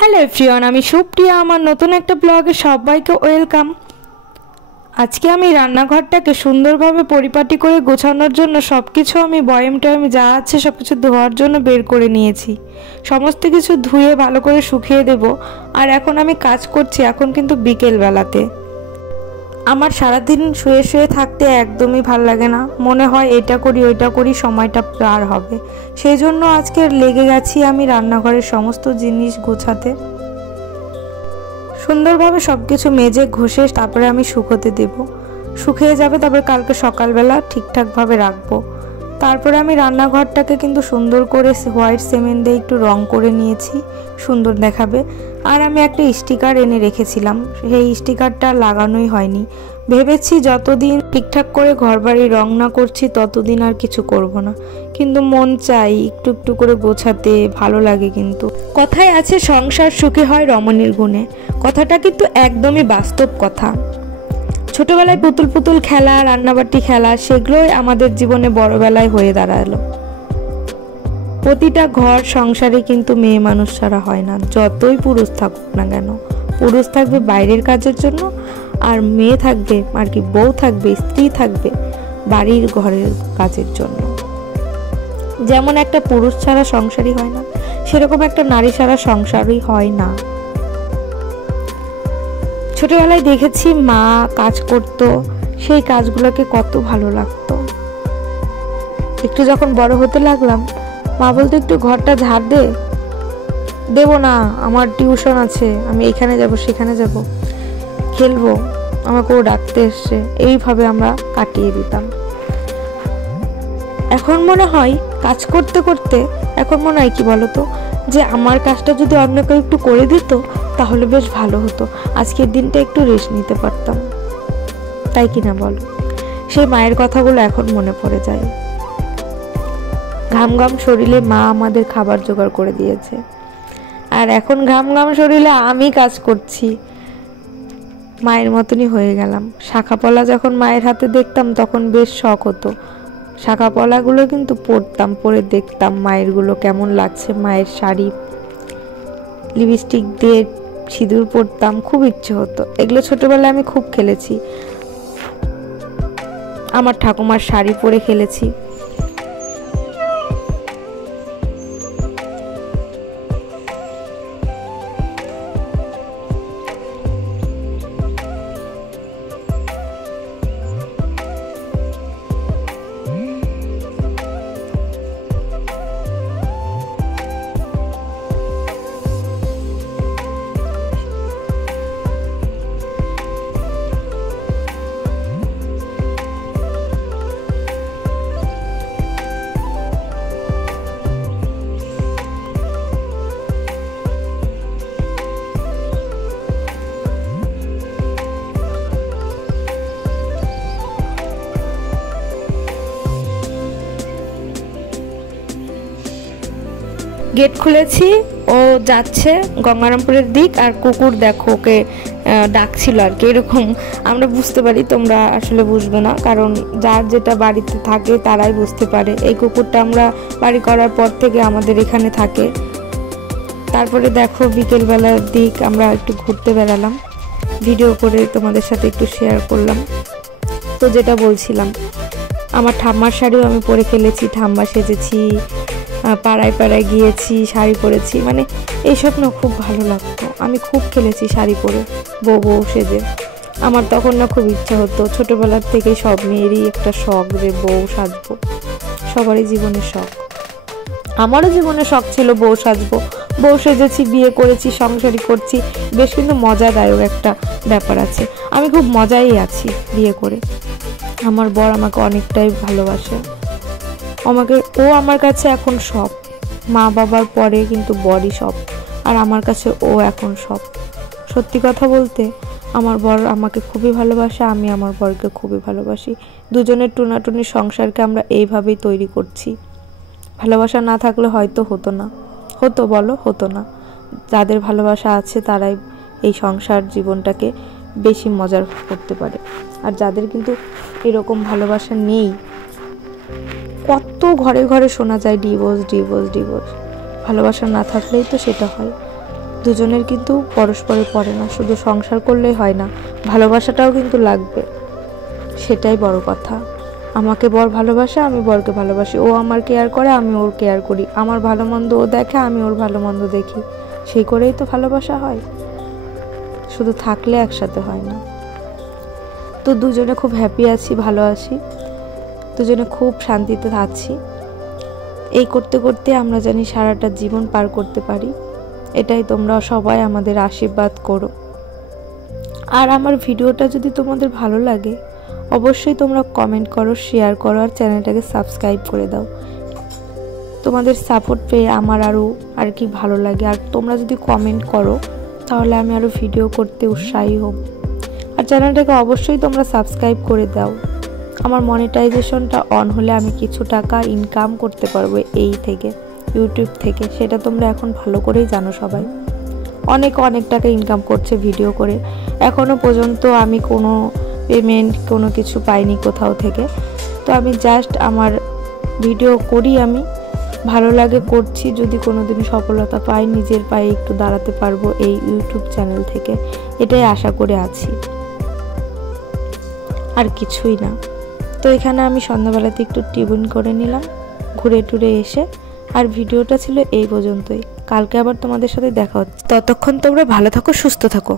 Hello everyone, আমি সুপ্রিয়া। আমার নতুন একটা ব্লগে সবাইকে ওয়েলকাম। আজকে আমি রান্নাঘরটাকে সুন্দরভাবে পরিপাটি করে গোছানোর জন্য সব কিছু আমি বয়েম টয়েম যা আছে সব কিছু ধোয়ার জন্য বের করে নিয়েছি। সমস্ত কিছু ধুয়ে ভালো করে শুকিয়ে দেব। আর এখন আমি কাজ করছি, এখন কিন্তু বিকেলবেলাতে। আমার সারাদিন শুয়ে শুয়ে থাকতে একদমই ভাল লাগে না, মনে হয় এটা করি ওইটা করি, সময়টা পার হবে। সেই জন্য আজকে লেগে গেছি আমি রান্নাঘরের সমস্ত জিনিস গোছাতে। সুন্দরভাবে সব কিছু মেজে ঘষে তারপরে আমি শুকোতে দেব। শুকিয়ে যাবে, তারপরে কালকে সকালবেলা ঠিকঠাকভাবে রাখবো। তারপরে আমি রান্নাঘরটাকে কিন্তু সুন্দর করে হোয়াইট সিমেন্ট দিয়ে একটু রং করে নিয়েছি, সুন্দর দেখাবে। আর আমি একটা স্টিকার এনে রেখেছিলাম, সেই স্টিকারটা লাগানোই হয়নি। ভেবেছি যতদিন ঠিকঠাক করে ঘরবাড়ি রং না করছি ততদিন আর কিছু করব না, কিন্তু মন চাই একটু একটু করে গোছাতে, ভালো লাগে। কিন্তু কথায় আছে সংসার সুখী হয় রমণীর গুণে, কথাটা কিন্তু একদমই বাস্তব কথা। ছোটবেলায় পুতুল পুতুল খেলা, রান্নাবাটি খেলা, সেগুলোই আমাদের জীবনে বড়বেলায় হয়ে দাঁড়ালো। প্রতিটা ঘর সংসারে কিন্তু মেয়ে মানুষ ছাড়া হয় না, যতই পুরুষ থাকুক না কেন। পুরুষ থাকবে বাইরের কাজের জন্য, আর মেয়ে থাকবে আর কি বউ থাকবে, স্ত্রী থাকবে বাড়ির ঘরের কাজের জন্য। যেমন একটা পুরুষ ছাড়া সংসারই হয় না, সেরকম একটা নারী ছাড়া সংসারই হয় না। ছোটবেলায় দেখেছি মা কাজ করত, সেই কাজগুলোকে কত ভালো লাগতো। একটু যখন বড় হতে লাগলাম, মা বলতো একটু ঘরটা ঝাড় দে, দেবো না, আমার টিউশন আছে, আমি এখানে যাব সেখানে যাব, খেলবো, আমাকে ও ডাকতে এসছে। এইভাবে আমরা কাটিয়ে দিতাম। এখন মনে হয় কাজ করতে করতে, এখন মনে হয় কি বলতো, যে আমার কাজটা যদি অন্য কেউ একটু করে দিত তাহলে বেশ ভালো হতো, আজকের দিনটা একটু রেস্ট নিতে পারতাম। তাই কিনা বলো? সেই মায়ের কথাগুলো এখন মনে পড়ে যায়। ঘাম ঘাম শরীরে মা আমাদের খাবার জোগাড় করে দিয়েছে, আর এখন ঘাম ঘাম শরীরে আমি কাজ করছি, মায়ের মতনই হয়ে গেলাম। শাখা পলা যখন মায়ের হাতে দেখতাম তখন বেশ শখ হতো। শাখা পলাগুলো কিন্তু পরতাম, পরে দেখতাম মায়েরগুলো কেমন লাগছে, মায়ের শাড়ি, লিপস্টিক দিয়ে সিঁদুর পরতাম, খুব ইচ্ছে হতো। এগুলো ছোটবেলায় আমি খুব খেলেছি, আমার ঠাকুমার শাড়ি পরে খেলেছি। গেট খুলেছি, ও যাচ্ছে গঙ্গারামপুরের দিক, আর কুকুর দেখো ওকে ডাকছিল আর কি। এরকম আমরা বুঝতে পারি, তোমরা আসলে বুঝবে না, কারণ যার যেটা বাড়িতে থাকে তারাই বুঝতে পারে। এই কুকুরটা আমরা বাড়ি করার পর থেকে আমাদের এখানে থাকে। তারপরে দেখো বিকেলবেলার দিক আমরা একটু ঘুরতে বেড়ালাম, ভিডিও করে তোমাদের সাথে একটু শেয়ার করলাম। তো যেটা বলছিলাম, আমার ঠাম্মার শাড়িও আমি পরে ফেলেছি, ঠাম্মা সেজেছি, পাড়ায় পাড়ায় গিয়েছি, শাড়ি পরেছি, মানে এইসব না খুব ভালো লাগতো। আমি খুব খেলেছি শাড়ি পরে, বউ বউ সেজে। আমার তখন না খুব ইচ্ছা হতো, ছোটবেলার থেকে সব মেয়েরই একটা শখ যে বউ সাজবো, সবারই জীবনের শখ। আমারও জীবনে শখ ছিল বউ সাজবো, বউ সেজেছি, বিয়ে করেছি, সংসারই করছি, বেশ কিন্তু মজাদায়ক একটা ব্যাপার আছে। আমি খুব মজাই আছি বিয়ে করে। আমার বর আমাকে অনেকটাই ভালোবাসে, ও আমার কাছে এখন সব। মা বাবার পরে কিন্তু বরই সব, আর আমার কাছে ও এখন সব। সত্যি কথা বলতে, আমার বর আমাকে খুবই ভালোবাসে, আমি আমার বরকে খুবই ভালোবাসি। দুজনের টুনাটুনি সংসারকে আমরা এইভাবেই তৈরি করছি। ভালোবাসা না থাকলে হয়তো হতো না, হতো বলো? হতো না। যাদের ভালোবাসা আছে তারাই এই সংসার জীবনটাকে বেশি মজার করতে পারে, আর যাদের কিন্তু এরকম ভালোবাসা নেই, কত ঘরে ঘরে শোনা যায় ডিভোর্স ডিভোর্স ডিভোর্স। ভালোবাসা না থাকলেই তো সেটা হয়। দুজনের কিন্তু পরস্পরে পড়ে না, শুধু সংসার করলেই হয় না, ভালোবাসাটাও কিন্তু লাগবে, সেটাই বড় কথা। আমাকে বর ভালোবাসে, আমি বরকে ভালোবাসি, ও আমার কেয়ার করে, আমি ওর কেয়ার করি, আমার ভালো মন্দ ও দেখে, আমি ওর ভালো মন্দ দেখি, সেই করেই তো ভালোবাসা হয়, শুধু থাকলে একসাথে হয় না। তো দুজনে খুব হ্যাপি আছি, ভালো আছি, দুজনে খুব শান্তিতে আছি। এই করতে করতে আমরা জানি সারাটা জীবন পার করতে পারি, এটাই তোমরা সবাই আমাদের আশীর্বাদ করো। আর আমার ভিডিওটা যদি তোমাদের ভালো লাগে অবশ্যই তোমরা কমেন্ট করো, শেয়ার করো, আর চ্যানেলটাকে সাবস্ক্রাইব করে দাও। তোমাদের সাপোর্ট পেয়ে আমার আরও আর কি ভালো লাগে। আর তোমরা যদি কমেন্ট করো তাহলে আমি আরও ভিডিও করতে উৎসাহী হব। আর চ্যানেলটাকে অবশ্যই তোমরা সাবস্ক্রাইব করে দাও। আমার মনিটাইজেশনটা অন হলে আমি কিছু টাকা ইনকাম করতে পারবো এই থেকে, ইউটিউব থেকে, সেটা তোমরা এখন ভালো করেই জানো সবাই। অনেক টাকা ইনকাম করছে ভিডিও করে, এখনও পর্যন্ত আমি কোনো পেমেন্ট কোনো কিছু পাইনি কোথাও থেকে। তো আমি জাস্ট আমার ভিডিও করি, আমি ভালো লাগে করছি, যদি কোনো দিন সফলতা পাই নিজের পায়ে একটু দাঁড়াতে পারবো এই ইউটিউব চ্যানেল থেকে, এটাই আশা করে আছি, আর কিছুই না। তো এখানে আমি সন্ধ্যাবেলাতে একটু টিফিন করে নিলাম ঘুরে টুরে এসে। আর ভিডিওটা ছিল এই পর্যন্তই, কালকে আবার তোমাদের সাথে দেখা হচ্ছে। ততক্ষণ তোমরা ভালো থাকো, সুস্থ থাকো।